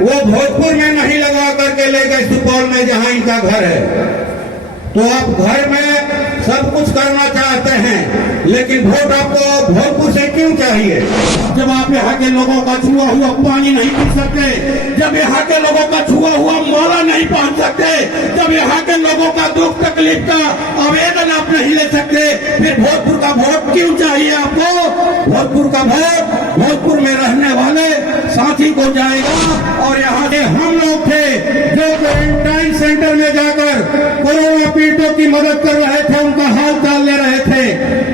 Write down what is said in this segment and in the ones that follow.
वो भोजपुर में नहीं लगवा करके ले गए सुपौल में जहां इनका घर है। तो आप घर में सब कुछ करना चाहते हैं, लेकिन वोट आपको भोजपुर से क्यों चाहिए? जब आप यहाँ के लोगों का छुआ हुआ पानी नहीं पी सकते, जब यहाँ के लोगों का छुआ हुआ माला नहीं पहन सकते, जब यहाँ के लोगों का दुख तकलीफ का आवेदन आप नहीं ले सकते, फिर भोजपुर का वोट क्यों चाहिए आपको? भोजपुर का वोट भोजपुर में रहने वाले साथी को जाएगा। और यहाँ के हम लोग थे जो क्वारंटाइन सेंटर में जाकर कोरोना पीड़ितों की मदद कर रहे थे, उनका हाल चाल ले रहे थे,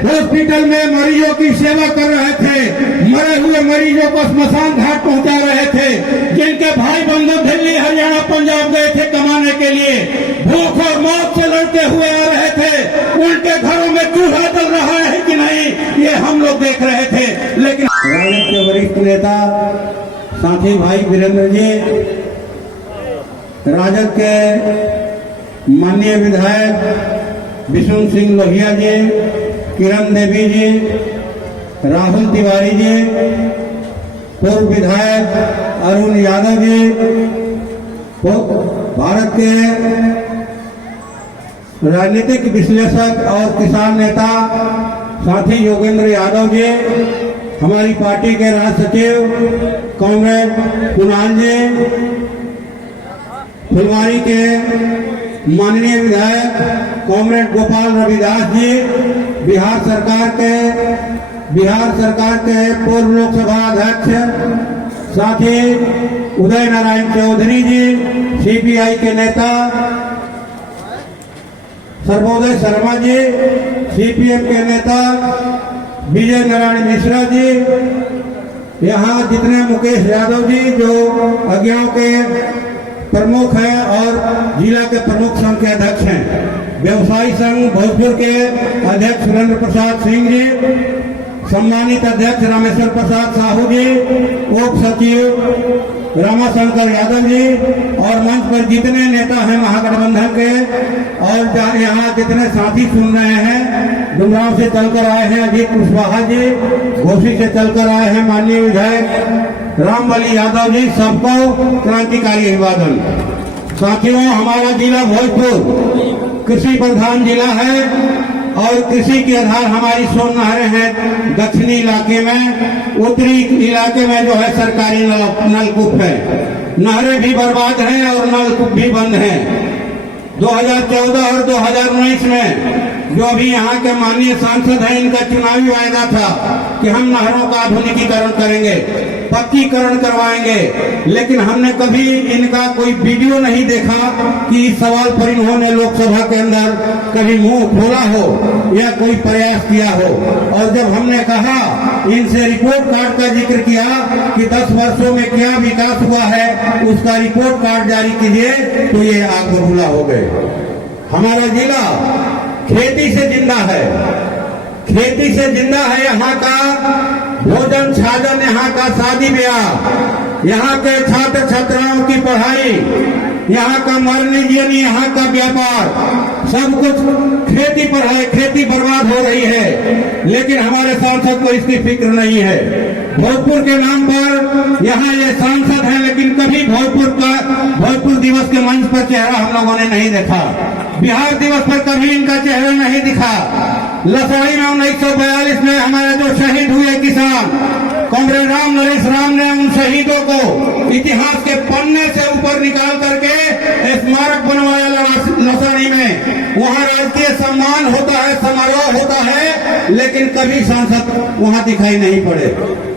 हॉस्पिटल में मरीजों की सेवा कर रहे थे, मरे हुए मरीजों को स्मशान घाट पहुंचा रहे थे, जिनके भाई बंधु दिल्ली हरियाणा पंजाब गए थे कमाने के लिए, भूख और मौत से लड़ते हुए आ रहे थे, उनके घरों में चूल्हा जल रहा है कि नहीं, ये हम लोग देख रहे थे। लेकिन राजद के वरिष्ठ नेता साथी भाई वीरेंद्र जी, राजद के माननीय विधायक विष्णु सिंह लोहिया जी, किरण देवी जी, राहुल तिवारी जी, पूर्व विधायक अरुण यादव जी, भारत के राजनीतिक विश्लेषक और किसान नेता साथी योगेंद्र यादव जी, हमारी पार्टी के राज्य सचिव कॉमरेड कुणाल जी, फुलवारी के माननीय विधायक कॉमरेड गोपाल रविदास जी, बिहार सरकार के पूर्व लोकसभा अध्यक्ष साथी उदय नारायण चौधरी जी, सीपीआई के नेता सर्वोदय शर्मा जी, सीपीएम के नेता विजय नारायण मिश्रा जी, यहाँ जितने मुकेश यादव जी जो अज्ञाओं के प्रमुख हैं और जिला के प्रमुख संघ के अध्यक्ष हैं, व्यवसायी संघ भोजपुर के अध्यक्ष सुरेंद्र प्रसाद सिंह जी, सम्मानित अध्यक्ष रामेश्वर प्रसाद साहू जी, उप सचिव रामाशंकर यादव जी, और मंच पर जितने नेता हैं महागठबंधन के, और यहाँ जितने साथी सुन रहे हैं, डुमराव से चलकर आए हैं अजीत कुशवाहा जी, घोसी से चलकर आए हैं माननीय विधायक रामबली यादव जी, सबको क्रांतिकारी अभिवादन। साथियों, हमारा जिला भोजपुर कृषि प्रधान जिला है और कृषि के आधार हमारी 100 नहरें हैं। दक्षिणी इलाके में, उत्तरी इलाके में जो है सरकारी नलकूप है, नहरें भी बर्बाद हैं और नलकूप भी बंद हैं। 2014 और 2019 में जो अभी यहाँ के माननीय सांसद हैं, इनका चुनावी वायदा था कि हम नहरों का आधुनिकीकरण करेंगे, पक्कीकरण करवाएंगे, लेकिन हमने कभी इनका कोई वीडियो नहीं देखा कि इस सवाल पर इन्होंने लोकसभा के अंदर कभी मुंह खोला हो या कोई प्रयास किया हो। और जब हमने कहा, इनसे रिपोर्ट कार्ड का जिक्र किया कि 10 वर्षों में क्या विकास हुआ है, उसका रिपोर्ट कार्ड जारी कीजिए, तो ये आग बबूला हो गए। हमारा जिला खेती से जिंदा है, खेती से जिंदा है। यहाँ का भोजन छाजन, यहाँ का शादी ब्याह, यहाँ के छात्र छात्राओं की पढ़ाई, यहाँ का मरनी जीनी, यहाँ का व्यापार, सब कुछ खेती पर है। खेती बर्बाद हो रही है, लेकिन हमारे सांसद को इसकी फिक्र नहीं है। भोजपुर के नाम पर यहाँ ये सांसद हैं, लेकिन कभी भोजपुर दिवस के मंच पर चेहरा हम लोगों ने नहीं देखा। बिहार दिवस पर कभी इनका चेहरा नहीं दिखा। लसाड़ी में 1942 में हमारे जो शहीद हुए किसान कॉमरेड राम नरेश राम ने उन शहीदों को इतिहास के पन्ने से ऊपर निकाल करके स्मारक बनवाया लसाड़ी में। वहाँ राजकीय सम्मान होता है, समारोह होता है, लेकिन कभी सांसद वहाँ दिखाई नहीं पड़े।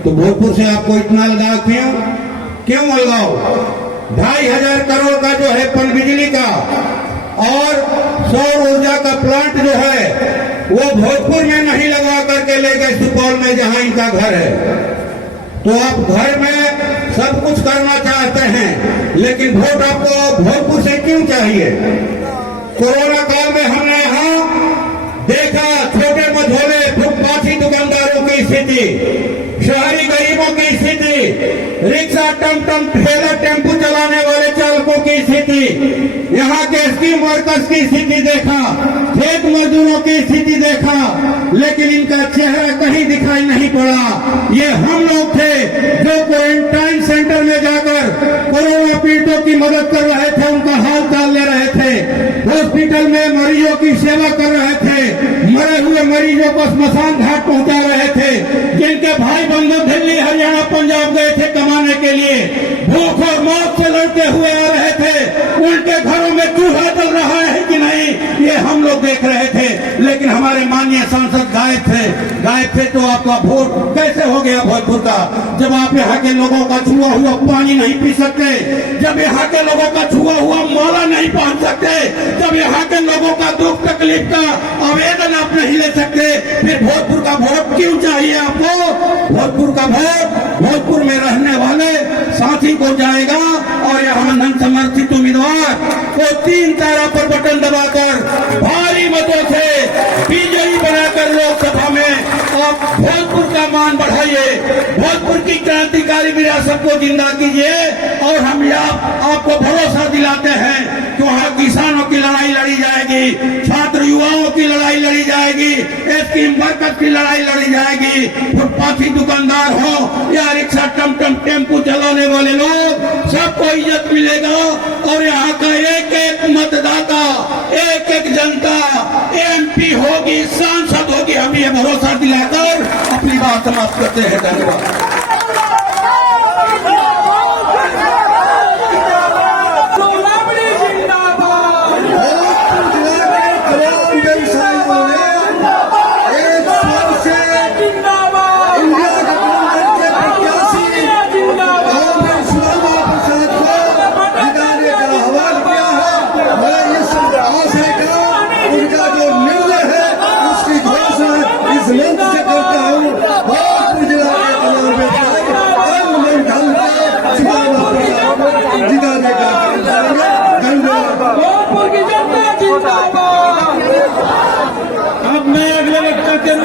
तो भोजपुर से आपको इतना लगाव क्यों लगाओ? 2500 करोड़ का जो है पनबिजली का और सौर ऊर्जा का प्लांट जो है वो भोजपुर में नहीं लगवा करके ले गए सुपौल में जहां इनका घर है। तो आप घर में सब कुछ करना चाहते हैं, लेकिन वोट आपको भोजपुर से क्यों चाहिए? कोरोना काल में हमने यहाँ देखा छोटे मझोले फुटपाथी दुकानदारों की स्थिति, शहरी गरीबों की स्थिति, रिक्शा टमटम ठेला टेम्पू चलाने वाले चालकों की स्थिति, यहाँ के स्कीम वर्कर्स की स्थिति देखा, खेत मजदूरों की स्थिति देखा, लेकिन इनका चेहरा कहीं दिखाई नहीं पड़ा। ये हम लोग थे जो क्वारंटाइन सेंटर में जाकर कोरोना पीड़ितों की मदद कर रहे थे, उनका हाल चाल ले रहे थे, हॉस्पिटल में मरीजों की सेवा कर रहे थे, मरे हुए मरीजों को स्मशान घाट पहुंचा रहे थे, जिनके भाई बंधु दिल्ली हरियाणा पंजाब गए थे कमाने के लिए, भूख और मौत से लड़ते हुए आ रहे थे, उनके घरों में चूल्हा जल रहा है कि नहीं ये हम लोग देख रहे थे। लेकिन हमारे माननीय सांसद गायब थे तो आपका वोट कैसे हो गया भोजपुर का? जब आप यहाँ के लोगों का छुआ हुआ पानी नहीं पी सकते, जब यहाँ के लोगों का छुआ हुआ माला नहीं पहन सकते, जब यहाँ के लोगों का दुख तकलीफ का आवेदन आप नहीं ले सकते, फिर भोजपुर का वोट क्यों चाहिए आपको? भोजपुर का वोट भोजपुर में रहने वाले साथी को जाएगा और यहाँ नन समर्थित उम्मीदवार को 3 तारा पर बटन दबाकर भारी मतों से विजयी बनाकर लोकसभा में आप भोजपुर का मान बढ़ाइए, भोजपुर की क्रांतिकारी विरासत को जिंदा कीजिए। और हम आपको भरोसा दिलाते हैं कि वहाँ किसानों की लड़ाई लड़ी जाएगी, छात्र युवाओं की लड़ाई लड़ी जाएगी, स्कीम वर्कर की लड़ाई लड़ी जाएगी, फुटपाथी दुकानदार हो या रिक्शा टमटम टेम्पू चलाने वाले लोग, सबको इज्जत मिलेगा। और यहाँ का एक एक मतदाता, एक एक जनता MP होगी, सांसद होगी, हम ये भरोसा दिलाकर अपनी बात समाप्त करते हैं। धन्यवाद।